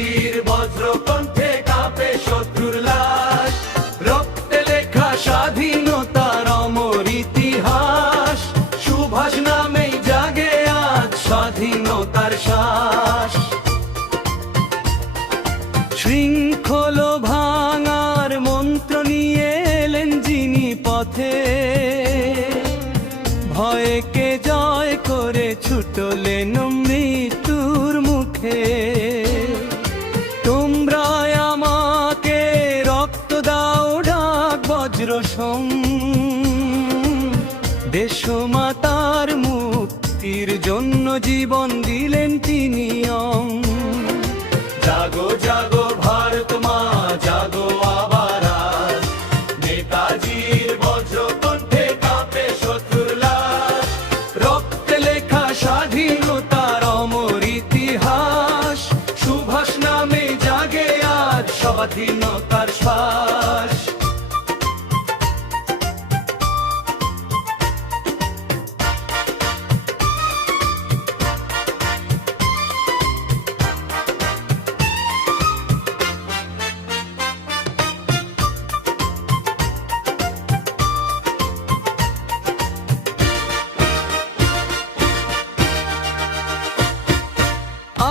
নেতাজির বজ্র কণ্ঠে কাঁপে শত্রুর লাশ, রক্তে লেখা স্বাধীনতার অমর ইতিহাস। সুভাষ নামেই জাগে আজ স্বাধীনতার শ্বাস। শৃঙ্খল ভাঙার মন্ত্র নিয়ে এলেন যিনি পথে, ভয়কে জয় করে ছুটলেন মৃত্যুর মুখে। তোমরা আমাকে রক্ত দাও ডাক বজ্র সোম, দেশমাতার মুক্তির জন্য জীবন দিলেন তিনি। জাগো জাগো ভারত মা জাগো আবার আজ, নেতাজির বজ্র কণ্ঠে কাঁপে শত্রুর লাশ, রক্তে লেখা স্বাধীনতার অমর ইতিহাস। সুভাষ নামে জাগে আজ স্বাধীনতার শ্বাস।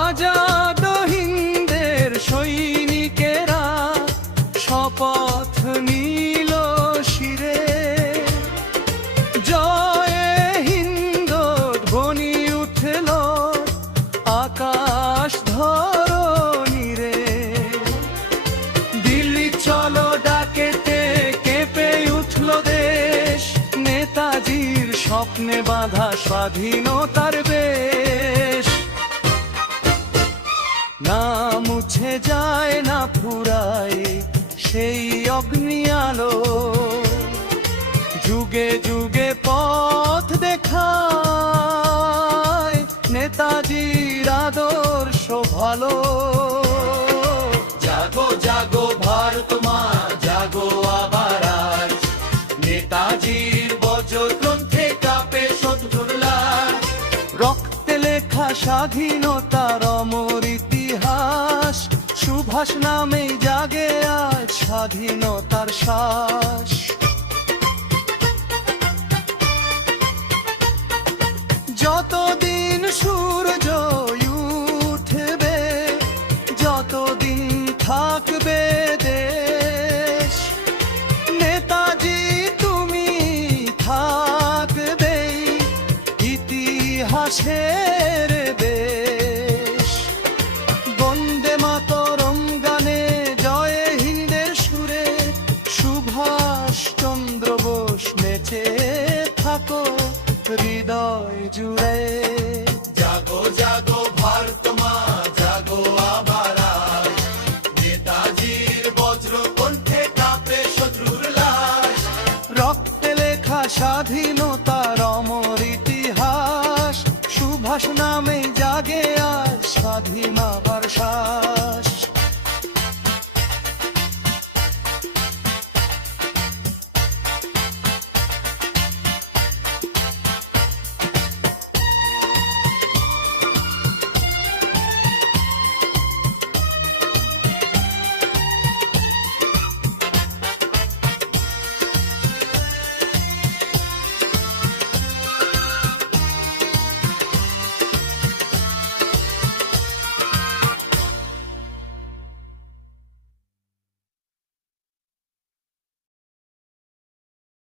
আজাদ হিন্দের সৈনিকেরা শপথ নিল শিরে, জয় হিন্দ ধ্বনি উঠল আকাশ ধরণীরে। দিল্লি চলো ডাকেতে কেঁপে উঠল দেশ, নেতাজির স্বপ্নে বাঁধা স্বাধীনতার বেশ। না মুছে যায় না ফুরায় সেই অগ্নি আলো, যুগে যুগে পথ দেখায় নেতাজির আদর্শ ভালো। জাগো জাগো ভারত মা জাগো আবার আজ, নেতাজির বজ্র কণ্ঠে কাঁপে শত্রুর লাশ, রক্তে লেখা স্বাধীনতার অমর ইতিহাস। সুভাষ নামেই জাগে আজ স্বাধীনতার শ্বাস। যতদিন সূর্য উঠবে, যতদিন থাকবে দেশ, নেতাজি তুমি থাকবে ইতিহাসের দেশ। বন্দে মাতরম গানে জয় হিন্দের সুরে, সুভাষ চন্দ্র বোস নেচে থাকো হৃদয় জুড়ে। জাগো জাগো ভারত মা জাগো আবার আজ, নেতাজির বজ্র কণ্ঠে কাঁপে শত্রুর লাশ, রক্তে লেখা স্বাধীন